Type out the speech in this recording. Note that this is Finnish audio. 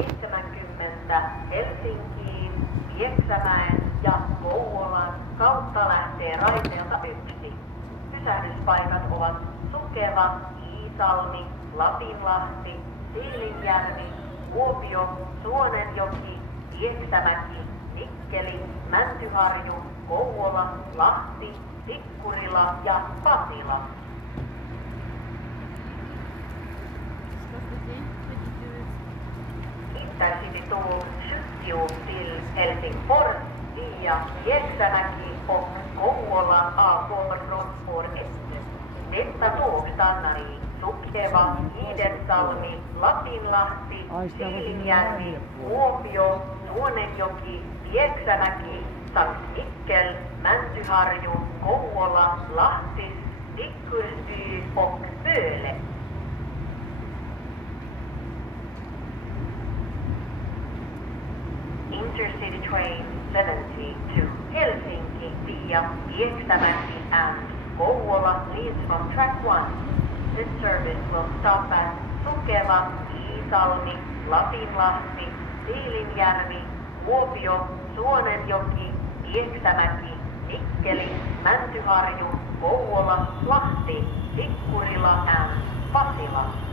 70 Helsinkiin, Pieksämäen ja Kouvolan kautta lähtee raiteelta 1. Pysähdyspaikat ovat Sukeva, Iisalmi, Lapinlahti, Siilinjärvi, Kuopio, Suonenjoki, Pieksämäki, Mikkeli, Mäntyharju, Kouvola, Lahti, Tikkurila ja Pasila. Intercity tåg 70 till Helsingfors via Pieksämäki och Kouvola avgår från spår 1. Detta tåg stannar i Sukeva, Iidensalmi, Lapinlahti, Siilinjärvi, Kuopio, Suonenjoki, Pieksämäki samt Mikkel, Mäntyharju, Kouvola, Lahtis, Tikkursby och Böle. Intercity train 70 to Helsinki via Pieksämäki and Kouvola leaves from track 1. This service will stop at Sukeva, Iisalmi, Lapinlahti, Siilinjärvi, Kuopio, Suonenjoki, Pieksämäki, Mikkeli, Mäntyharju, Kouvola, Lahti, Tikkurila and Pasila.